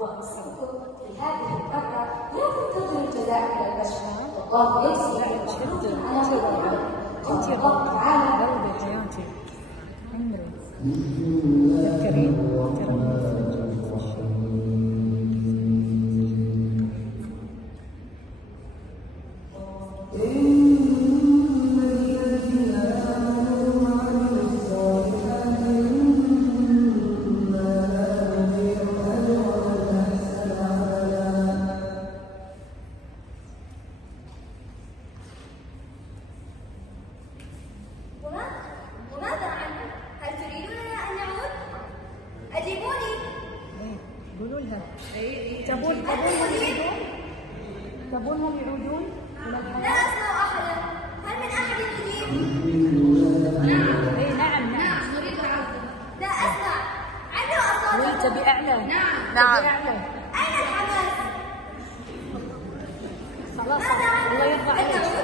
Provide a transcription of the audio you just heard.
وأوصيكم بهذه القطعة لا تنتظروا الجزاء من البشر، والله يجزي المحسنين على خير العمل. قال الله تعالى: حياتي عمري تذكرين ترى وماذا عنه؟ هل تريدوننا أن نعود؟ أجيبوني. قولوا لها تبونهم يعودون لا أسمع أحدا. هل من أحد يجيب؟ نعم لا أسمع. علوا أصواتكم. تبي أعلى نعم. أين الحماس؟ خلاص ماذا عنه؟ الله يرضى عليك.